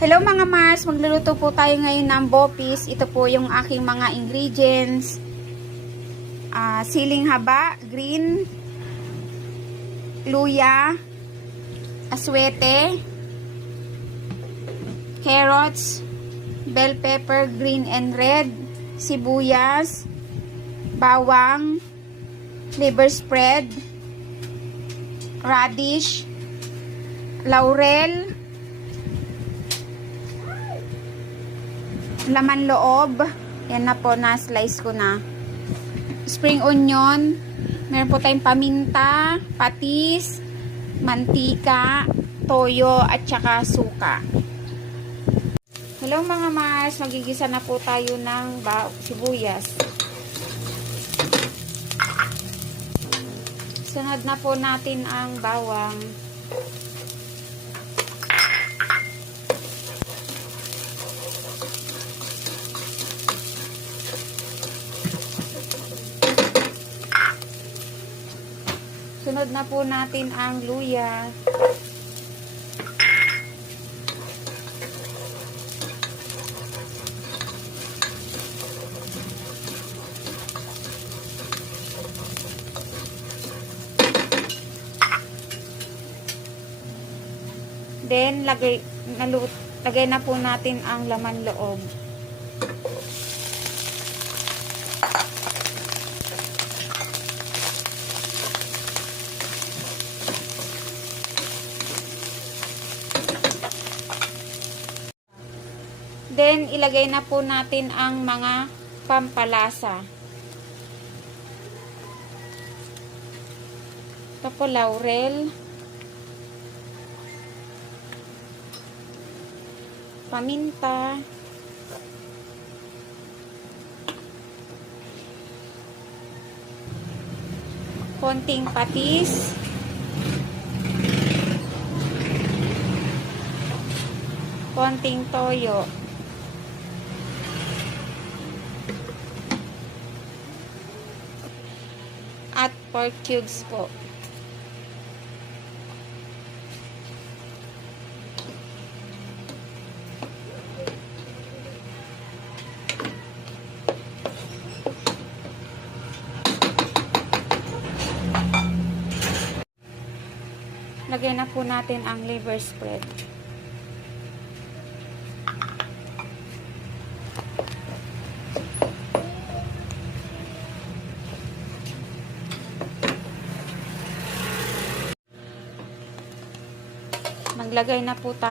Hello mga Mars, magluluto po tayo ngayon ng bopis. Ito po yung aking mga ingredients. Siling haba, green, luya, aswete, carrots, bell pepper, green and red, sibuyas, bawang, liver spread, radish, laurel, laman loob. Yan na po, na-slice ko na. Spring onion. Meron po tayong paminta, patis, mantika, toyo, at saka suka. Hello mga Mars, magigisa na po tayo ng sibuyas. Sunod na po natin ang bawang. Sunod na po natin ang luya. Then, lagay na po natin ang laman loob. Then, ilagay na po natin ang mga pampalasa. Ito po, laurel, paminta, konting patis, konting toyo, at pork cubes po. Lagay na po natin ang liver spread. Maglagay na po tayo